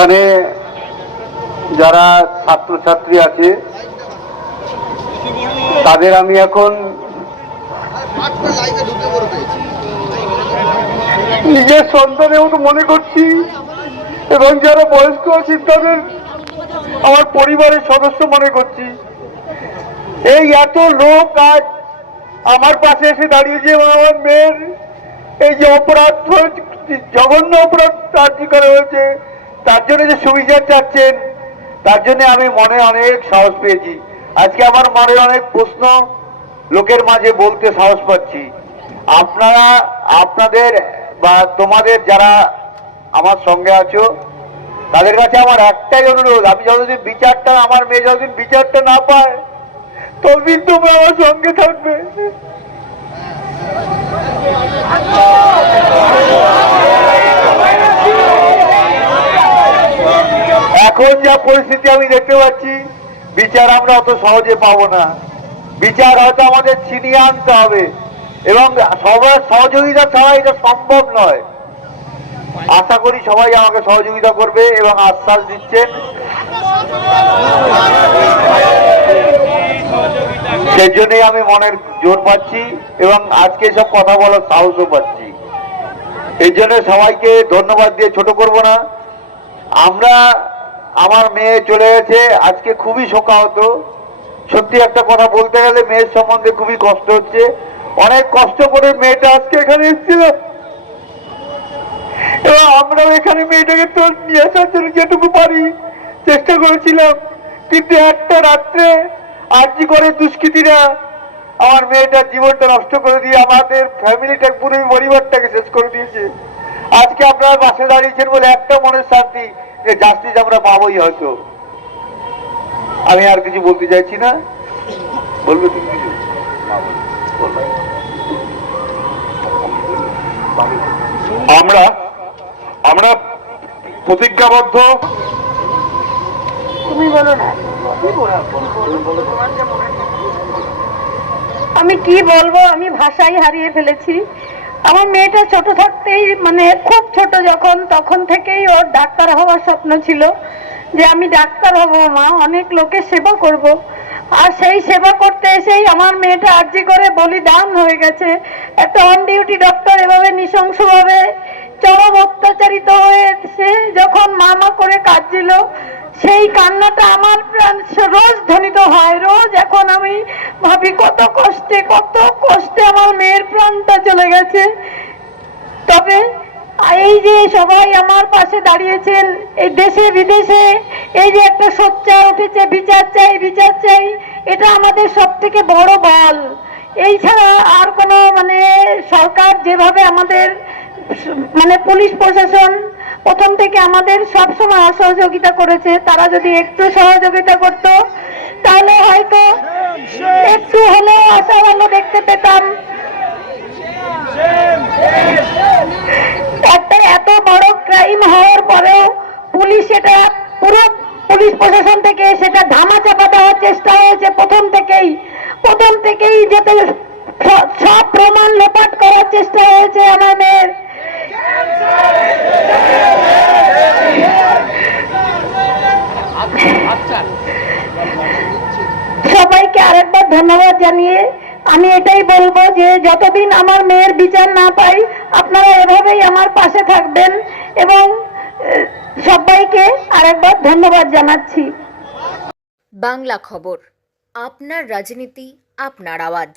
এখানে যারা ছাত্রছাত্রী আছে তাদের আমি এখন নিজের সন্তানের মতো মনে করছি, এবং যারা বয়স্ক আছে তাদের আমার পরিবারের সদস্য মনে করছি। এই এত লোক আজ আমার পাশে এসে দাঁড়িয়েছে এবং আমার মেয়ের এই যে অপরাধ, জঘন্য অপরাধ কার্য করা হয়েছে, তার জন্য যে সুবিচার চাচ্ছেন, তার জন্য আমি মনে অনেক সাহস পেয়েছি। আজকে আমার মনে অনেক প্রশ্ন লোকের মাঝে বলতে সাহস পাচ্ছি। আপনারা আপনাদের বা তোমাদের যারা আমার সঙ্গে আছো তাদের কাছে আমার একটাই অনুরোধ, আমি যতদিন বিচারটা, আমার মেয়ে যতদিন বিচারটা না পায় ততদিন তোমরা আমার সঙ্গে থাকবে। এখন যা পরিস্থিতি আমি দেখতে পাচ্ছি, বিচার আমরা অত সহজে পাবো না। বিচার হয়তো আমাদের ছিনিয়ে আনতে হবে, এবং সবার সহযোগিতা ছাড়া এটা সম্ভব নয়। আশা করি সবাই আমাকে সহযোগিতা করবে এবং আশ্বাস দিচ্ছেন, সেই জন্যই আমি মনের জোর পাচ্ছি এবং আজকে সব কথা বলার সাহসও পাচ্ছি। এই জন্য সবাইকে ধন্যবাদ দিয়ে ছোট করব না। আমরা, আমার মেয়ে চলে গেছে, আজকে খুবই শোকাহত। সত্যি একটা কথা বলতে গেলে মেয়ের সম্বন্ধে খুবই কষ্ট হচ্ছে। অনেক কষ্ট করে মেয়েটা আজকে এখানে এসেছিল এবং আমরাও এখানে মেয়েটাকে তো নিয়ে আসার জন্য যেটুকু পারি চেষ্টা করেছিলাম, কিন্তু একটা রাত্রে আরজি করে দুষ্কৃতীরা আমার মেয়েটার জীবনটা নষ্ট করে দিয়ে আমাদের ফ্যামিলিটা, পুরো পরিবারটাকে শেষ করে দিয়েছে। আজকে আপনারা পাশে দাঁড়িয়েছেন বলে একটা মনের শান্তি যে জাস্টিস আমরা পাবোই হয়তো। আমি আর কিছু বলতে চাইছি না। বলবে তুমি কিছু? আমরা আমরা প্রতিজ্ঞাবদ্ধ। তুমি বলো না। আমি কি বলবো, আমি ভাষাই হারিয়ে ফেলেছি। আমার মেয়েটা ছোট থাকতেই, মানে খুব ছোট যখন, তখন থেকেই ওর ডাক্তার হওয়ার স্বপ্ন ছিল যে আমি ডাক্তার হব মা, অনেক লোকের সেবা করব। আর সেই সেবা করতে এসেই আমার মেয়েটা আরজি করে বলিদান হয়ে গেছে। একটা অন ডিউটি ডক্টর এভাবে নৃশংসভাবে চরম অত্যাচারিত হয়ে সে যখন মা করে কাঁদছিল, সেই কান্নাটা আমার প্রাণ রোজ ধ্বনিত হয় রোজ। এখন আমি ভাবি কত কষ্টে আমার মেয়ের প্রাণটা চলে গেছে। তবে এই যে সবাই আমার পাশে দাঁড়িয়েছেন, এই দেশে বিদেশে এই যে একটা সোচ্চার উঠেছে, বিচার চাই বিচার চাই, এটা আমাদের সব থেকে বড় বল। এই ছাড়া আর কোনো, মানে সরকার যেভাবে আমাদের, মানে পুলিশ প্রশাসন প্রথম থেকে আমাদের সবসময় অসহযোগিতা করেছে, তারা যদি একটু সহযোগিতা করত তাহলে হয়তো একটু হলেও আশার আলো দেখতে পেতাম। একটা এত বড় ক্রাইম হওয়ার পরেও পুলিশ, এটা পুরো পুলিশ প্রশাসন থেকে সেটা ধামাচাপা দেওয়ার চেষ্টা হয়েছে প্রথম থেকেই যেতে সব প্রমাণ লোপাট করার চেষ্টা হয়েছে আমার মেয়ের। সবাইকে আরেকবার ধন্যবাদ জানিয়ে আমি এটাই বলবো যে যতদিন আমার মেয়ের বিচার না পাই আপনারা এভাবেই আমার পাশে থাকবেন, এবং সবাইকে আরেকবার ধন্যবাদ জানাচ্ছি। বাংলা খবর, আপনার রাজনীতি, আপনার আওয়াজ।